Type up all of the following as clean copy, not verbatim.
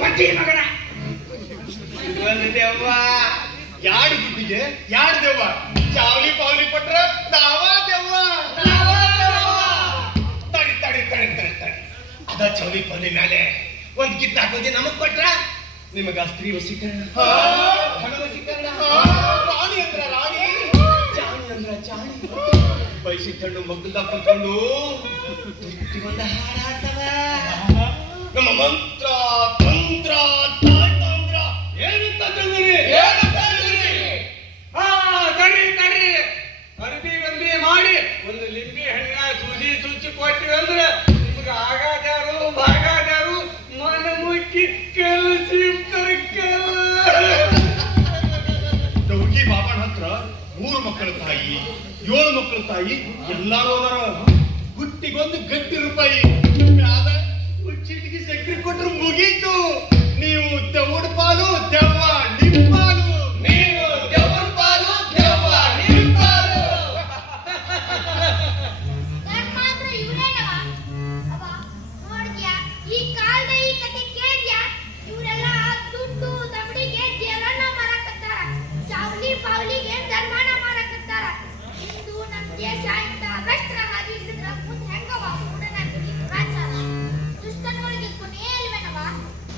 ಪಟ್ಟಿ ಮಗನ ದೇವ್ವ ಯಾಡು ಗುಡ್ಡಿಗೆ ಯಾಡು ದೇವ್ವ ಚಾವಲಿ ಪಾವಲಿ ಕೊಟ್ರ ನಾವ ದೇವ್ವ ತಡಿ ತಡಿ ತಡಿ ತಡಿ ತಡಿ ಅದ ಚೌಲಿ ಪಾವಲಿ ಮೇಲೆ ಒಂದ್ ಗಿತ್ತ ಹಾಕೋದಿ ನಮಗ್ ಕೊಟ್ರ ನಿಮಗ ಸ್ತ್ರೀ ವಶೀಕರಣ ಹಣ ವಶೀಕರಣ ರಾಣಿ ಅಂದ್ರ ರಾಣಿ ಚಾಣಿ ಅಂದ್ರ ಚಾಣಿ ಬಯಸಿ ತಣ್ಣು ಮಗ್ಗಲ್ದಾಗ ಕುತ್ಕೊಂಡು ಒಂದು ಹಾಡಾಡ್ತವ ನಮ್ಮ ಮಂತ್ರ ತಂತ್ರ ತಾಯ್ತಂತ್ರ ಏನಂತ ತಂದ್ರಿ ತಡ್ರಿ ತಡ್ರಿ ಅರ್ಬಿ ಬಂದಿ ಮಾಡಿ ಒಂದು ಲಿಂಬಿ ಹಣ್ಣ ಸೂಜಿ ಚುಚ್ಚಿ ಕೊಟ್ಟಿವಿ ಅಂದ್ರೆ ನಿಮ್ಗೆ ಆಗಾದ್ಯಾರು ಬಾಗಾದ್ಯಾರು ಮನ ಮುಕ್ಕಿ ಕಲಿಸಿರ್ತಾರೆ ಡೌಗಿ ಬಾಬಾಣ ಹತ್ರ 3 ಮಕ್ಕಳ ತಾಯಿ 7 ಮಕ್ಕಳ ತಾಯಿ ಎಲ್ಲಾರು ಅದಾರ ಗುಟ್ಟಿಗೊಂದು ಗಟ್ಟಿ ರೂಪಾಯಿ ಮ್ಯಾಲ ಚೀಟಿಗೆ ಸಕ್ರಿ ಕೊಟ್ರು ಮುಗೀತು ನೀವು ದೌಡ್ ಪಾಲು ದೆವ್ವ ನಿಮ್ ಪಾಲು ನೀವು ದೆವ್ವನ್ ಪಾಲು ದೆವ್ವ ನಿಮ್ ಪಾಲು ಮಾತ್ರ ಇವರೇನವ ಅವ ನೋಡ್ದ್ಯಾ ಈ ಕಾಲದ ಈ ಕತೆ ಕೇಳ್ದ್ಯಾ ಇವರೆಲ್ಲ ದುಡ್ಡು ದಬಡಿಗೆ ದೇವರನ್ನ ಮಾರಕತ್ತಾರ ಚಾವಲಿ ಪಾವಲಿಗೆ ಧರ್ಮನ ಮಾರಕತ್ತಾರ ಇಂದು ನಮ್ಮ ದೇಶ ಇಂತ ಭ್ರಷ್ಟರ ಹಾದಿ ಹಿಡಿದ್ರ ಮುಂದೆ ಹೆಂಗವ ಮೂಢನಂಬಿಕೆ ದುರಾಚಾರ ದುಷ್ಟನೊಳಗೆ ಕೊನೆ ಇಲ್ವೇನವ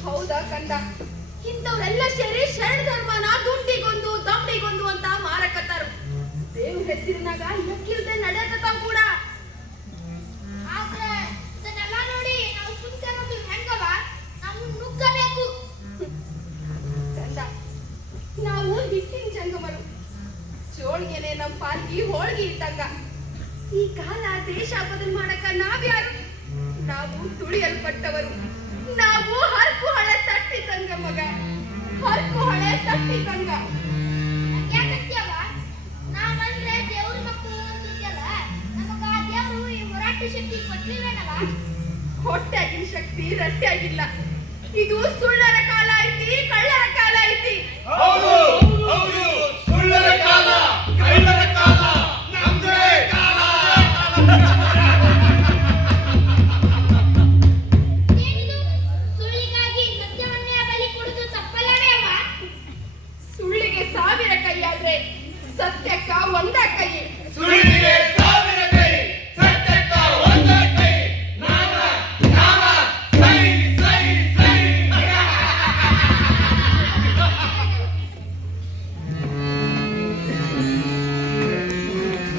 ಹೌದಾ ಕಂದ ಇಂಥವ್ರೆಲ್ಲ ಸೇರಿ ಶರಣ ಧರ್ಮನ ದುಡ್ಡಿಗೊಂದು ದಮ್ಡಿಗೊಂದು ಅಂತ ಮಾರಕತ್ತಾರು ದೇವ್ರ ಹೆಸರಿನಾಗ ಲೆಕ್ಕಿಲ್ದೆ ನಡೆಯಕತ್ತಾವ ಕೂಡ ಆದ್ರೆ ಇದನ್ನೆಲ್ಲ ನೋಡಿ ನಾವು ಸುಮ್ಕಿರೋದು ಹೆಂಗವ ನಾವು ನುಗ್ಗಬೇಕು ಕಂದ ನಾವು ಹಿಟ್ಟಿನ ಜಂಗಮರು ಚೋಳ್ಗೆನೆ ನಮ್ಮ ಪಾಲ್ಗಿ ಹೋಳ್ಗಿ ಇಟ್ಟಂಗ ಈ ಕಾಲ ದೇಶ ಬದಲು ಮಾಡಕ ನಾವ್ಯಾರು ನಾವು ತುಳಿಯಲ್ಪಟ್ಟವರು ನಾವು ಹರ್ಕು ಹಳೆ ತಟ್ಟಿದಂಗ ಮಗ ಹರ್ಕು ಹಳೆ ತಟ್ಟಿದಂಗ ಯಾಕಂತ್ಯವ ನಾವಂದ್ರೆ ದೇವ್ರ ಮಕ್ಕಳು ಅಂತಿದ್ಯಲ್ಲ ನಮಗ ಆ ದೇವ್ರು ಈ ಹೋರಾಟ ಶಕ್ತಿ ಕೊಟ್ಟಿವೇನವ ಹೊಟ್ಟೆಗಿನ ಶಕ್ತಿ ರಟ್ಟೆಯಾಗಿಲ್ಲ ಇದು ಸುಳ್ಳರ ಕಾಲ ಐತಿ ಕಳ್ಳರ ಕಾಲ ಐತಿ ಹೌದು ಹೌದು ಸುಳ್ಳರ ಕಾಲ ಕಳ್ಳರ ಕಾಲ